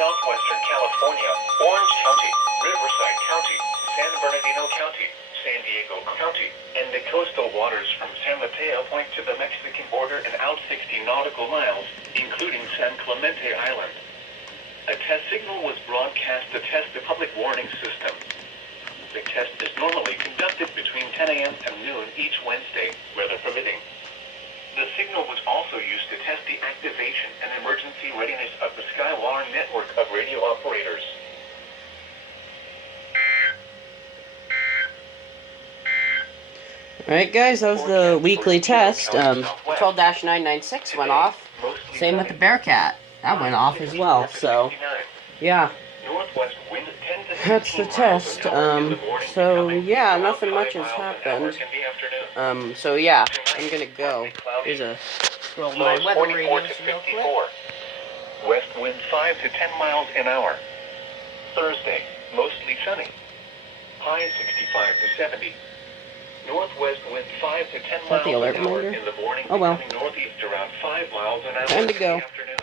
southwestern California, Orange County, Riverside County, San Bernardino County, San Diego County, and the coastal waters from San Mateo Point to the Mexican border and out 60 nautical miles, including San Clemente Island. A test signal was broadcast to test the public warning system. The test is normally conducted between 10 a.m. and noon each Wednesday, weather permitting. The signal was also used to test the activation and emergency readiness of the Skywarn network of radio operators. Alright guys, that was the weekly test. 12-996 went off. Same with the Bearcat. That went off as well, so yeah. That's the test. So yeah, nothing much has happened. So yeah, I'm gonna go. Here's a scroll my weather radios real quick. West wind 5 to 10 miles an hour. Thursday, mostly sunny. High 65 to 70. Northwest wind 5 to 10 miles the alert an hour reminder? in the morning. Oh well. Northeast around 5 miles an hour. Time to go. In the afternoon.